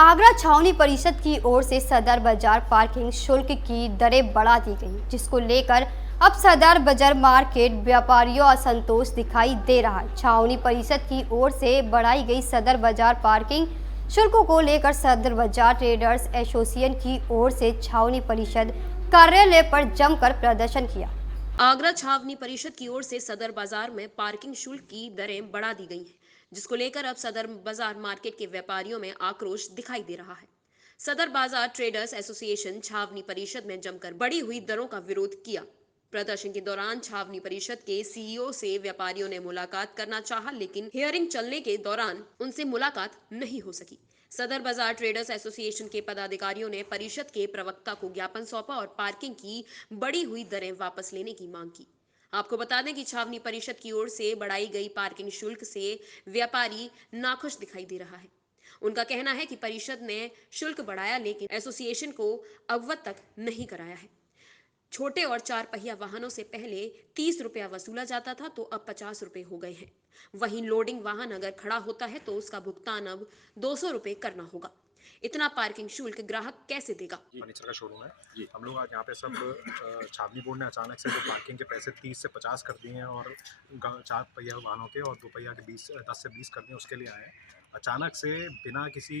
आगरा छावनी परिषद की ओर से सदर बाजार पार्किंग शुल्क की दरें बढ़ा दी गई, जिसको लेकर अब सदर बाजार मार्केट व्यापारियों असंतोष दिखाई दे रहा है। छावनी परिषद की ओर से बढ़ाई गई सदर बाजार पार्किंग शुल्कों को लेकर सदर बाजार ट्रेडर्स एसोसिएशन की ओर से छावनी परिषद कार्यालय पर जमकर प्रदर्शन किया। आगरा छावनी परिषद की ओर से सदर बाजार में पार्किंग शुल्क की दरें बढ़ा दी गई हैं, जिसको लेकर अब सदर बाजार मार्केट के व्यापारियों में आक्रोश दिखाई दे रहा है। सदर बाजार ट्रेडर्स एसोसिएशन छावनी परिषद में जमकर बढ़ी हुई दरों का विरोध किया। प्रदर्शन के दौरान छावनी परिषद के सीईओ से व्यापारियों ने मुलाकात करना चाहा, लेकिन हियरिंग चलने के दौरान उनसे मुलाकात नहीं हो सकी। सदर बाजार ट्रेडर्स एसोसिएशन के पदाधिकारियों ने परिषद के प्रवक्ता को ज्ञापन सौंपा और पार्किंग की बढ़ी हुई दरें वापस लेने की मांग की। आपको बता दें कि छावनी परिषद की ओर से बढ़ाई गई पार्किंग शुल्क से व्यापारी नाखुश दिखाई दे रहा है। उनका कहना है कि परिषद ने शुल्क बढ़ाया, लेकिन एसोसिएशन को अवगत तक नहीं कराया है। छोटे और 4 पहिया वाहनों से पहले 30 रुपया वसूला जाता था, तो अब 50 रुपए हो गए हैं। वहीं लोडिंग वाहन अगर खड़ा होता है तो उसका भुगतान अब 200 रुपए करना होगा। इतना पार्किंग शुल्क ग्राहक कैसे देगा? फर्नीचर का शोरूम है जी। हम लोग आज यहाँ पे सब छावनी बोर्ड ने अचानक से जो पार्किंग के पैसे 30 से 50 कर दिए हैं और 4 पहिया वाहनों के और 2 पहिया के 10 से 20 कर दिए, उसके लिए आए हैं अचानक से बिना किसी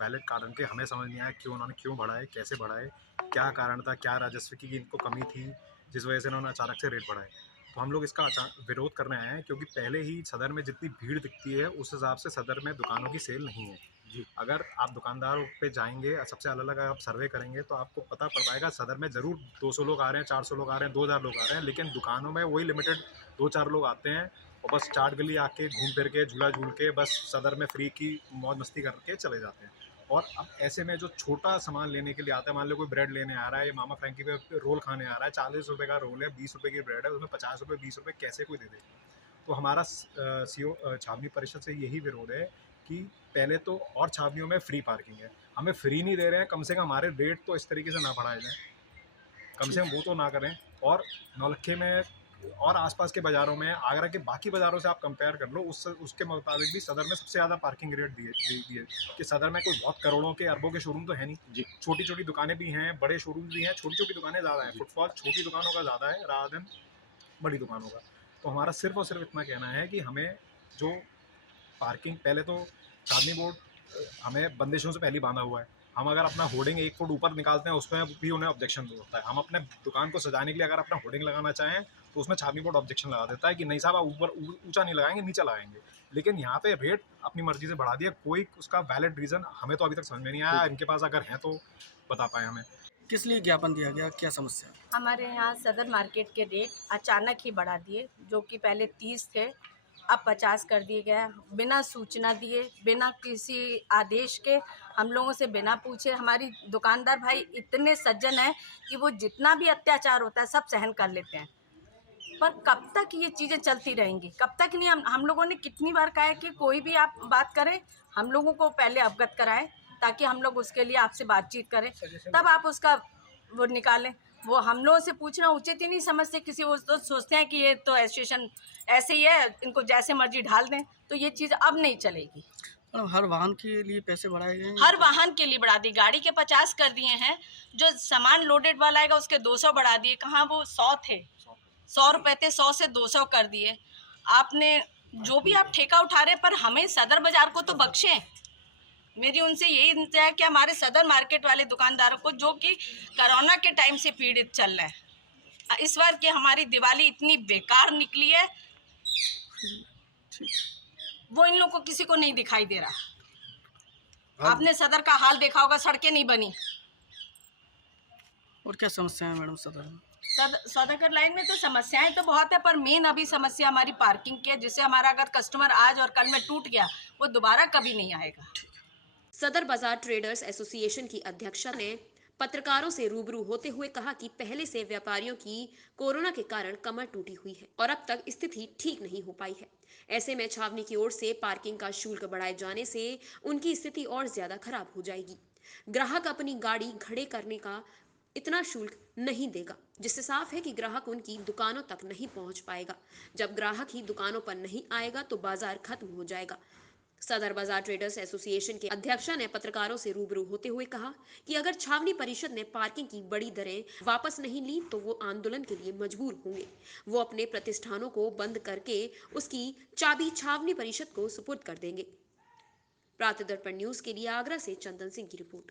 वैलिड कारण के। हमें समझ नहीं आया क्यों उन्होंने बढ़ाए, कैसे बढ़ाए, क्या कारण था, क्या राजस्व की इनको कमी थी जिस वजह से उन्होंने अचानक से रेट बढ़ाए। तो हम लोग इसका विरोध करने आए हैं क्योंकि पहले ही सदर में जितनी भीड़ दिखती है उस हिसाब से सदर में दुकानों की सेल नहीं है जी। अगर आप दुकानदारों पे जाएंगे, सबसे अलग अलग आप सर्वे करेंगे तो आपको पता पड़ पाएगा सदर में ज़रूर 200 लोग आ रहे हैं, 400 लोग आ रहे हैं, 2000 लोग आ रहे हैं, लेकिन दुकानों में वही लिमिटेड 2-4 लोग आते हैं और बस चाट गली आके घूम फिर के झूला झूल के बस सदर में फ्री की मौज मस्ती करके चले जाते हैं। और अब ऐसे में जो छोटा सामान लेने के लिए आता है, मान लो कोई ब्रेड लेने आ रहा है, मामा फ्रैंकी पे रोल खाने आ रहा है, 40 रुपये का रोल है, 20 रुपये की ब्रेड है, उसमें 50 रुपये 20 रुपये कैसे कोई दे दे। तो हमारा सीओ छावनी परिषद से यही विरोध है कि पहले तो और छावनियों में फ्री पार्किंग है, हमें फ्री नहीं दे रहे हैं, कम से कम हमारे रेट तो इस तरीके से ना बढ़ाए जाए, कम से कम वो तो ना करें। और नौलक्खे में और आसपास के बाज़ारों में, आगरा के बाकी बाज़ारों से आप कंपेयर कर लो, उसके मुताबिक भी सदर में सबसे ज़्यादा पार्किंग रेट दिए कि सदर में कोई बहुत करोड़ों के अरबों के शोरूम तो है नहीं जी। छोटी छोटी दुकानें भी हैं, बड़े शोरूम भी हैं, छोटी छोटी दुकानें ज़्यादा हैं, फुटफॉल छोटी दुकानों का ज़्यादा है रादर देन बड़ी दुकानों का। तो हमारा सिर्फ और सिर्फ इतना कहना है कि हमें जो पार्किंग, पहले तो चांदनी बोर्ड हमें बंदिशों से पहले ही बांधा हुआ है। हम अगर अपना होर्डिंग 1 फुट ऊपर निकालते हैं उसमें भी उन्हें ऑब्जेक्शन होता है। हम अपने दुकान को सजाने के लिए अगर अपना होर्डिंग लगाना चाहें तो उसमें छावनी बोर्ड ऑब्जेक्शन लगा देता है कि नहीं साहब, आप ऊपर ऊंचा नहीं लगाएंगे, नीचे लगाएंगे। लेकिन यहाँ पे रेट अपनी मर्जी से बढ़ा दिया, कोई उसका वैलिड रीज़न हमें तो अभी तक समझ में नहीं आया। इनके पास अगर है तो बता पाए हमें। किस लिए ज्ञापन दिया गया, क्या समस्या है? हमारे यहाँ सदर मार्केट के रेट अचानक ही बढ़ा दिए, जो कि पहले 30 थे, अब 50 कर दिए गया। बिना सूचना दिए, बिना किसी आदेश के, हम लोगों से बिना पूछे। हमारी दुकानदार भाई इतने सज्जन हैं कि वो जितना भी अत्याचार होता है सब सहन कर लेते हैं। पर कब तक ये चीज़ें चलती रहेंगी? कब तक नहीं? हम लोगों ने कितनी बार कहा है कि कोई भी आप बात करें, हम लोगों को पहले अवगत कराएं ताकि हम लोग उसके लिए आपसे बातचीत करें, तब आप उसका वो निकालें। वो हम लोगों से पूछना उचित ही नहीं समझते किसी, वो तो सोचते हैं कि ये तो एसोसिएशन ऐसे ही है, इनको जैसे मर्जी ढाल दें। तो ये चीज़ अब नहीं चलेगी। मतलब हर वाहन के लिए पैसे बढ़ाए गए हैं? हर वाहन के लिए बढ़ा दी। गाड़ी के 50 कर दिए हैं, जो सामान लोडेड वाला आएगा उसके 200 बढ़ा दिए। कहाँ, वो 100 थे, 100 रुपये थे, 100 से 200 कर दिए। आपने जो भी आप ठेका उठा रहे, पर हमें सदर बाजार को तो बख्शें। मेरी उनसे यही इंतज़ार है कि हमारे सदर मार्केट वाले दुकानदारों को, जो कि कोरोना के टाइम से पीड़ित चल रहे हैं, इस बार की हमारी दिवाली इतनी बेकार निकली है, वो इन लोगों को किसी को नहीं दिखाई दे रहा। आपने सदर का हाल देखा होगा, सड़कें नहीं बनी। और क्या समस्या है मैडम सदर में? सौदागर लाइन में तो समस्याएं तो बहुत है, पर मेन अभी समस्या हमारी पार्किंग की है, जिससे हमारा अगर कस्टमर आज और कल में टूट गया, वो दोबारा कभी नहीं आएगा। सदर बाजार ट्रेडर्स एसोसिएशन की अध्यक्षा ने पत्रकारों से रूबरू होते हुए कहा कि पहले से व्यापारियों की कोरोना के कारण कमर टूटी हुई है और अब तक स्थिति ठीक नहीं हो पाई है। ऐसे में छावनी की ओर से पार्किंग का शुल्क बढ़ाए जाने से उनकी स्थिति और ज्यादा खराब हो जाएगी। ग्राहक अपनी गाड़ी खड़े करने का इतना शुल्क नहीं देगा, जिससे साफ है कि ग्राहक उनकी दुकानों तक नहीं पहुंच पाएगा। जब ग्राहक ही दुकानों पर नहीं आएगा तो बाजार खत्म हो जाएगा। सदर बाजार ट्रेडर्स एसोसिएशन के अध्यक्षा ने पत्रकारों से रूबरू होते हुए कहा कि अगर छावनी परिषद ने पार्किंग की बड़ी दरें वापस नहीं ली तो वो आंदोलन के लिए मजबूर होंगे। वो अपने प्रतिष्ठानों को बंद करके उसकी चाबी छावनी परिषद को सुपुर्द कर देंगे। प्रातः दर्पण न्यूज के लिए आगरा से चंदन सिंह की रिपोर्ट।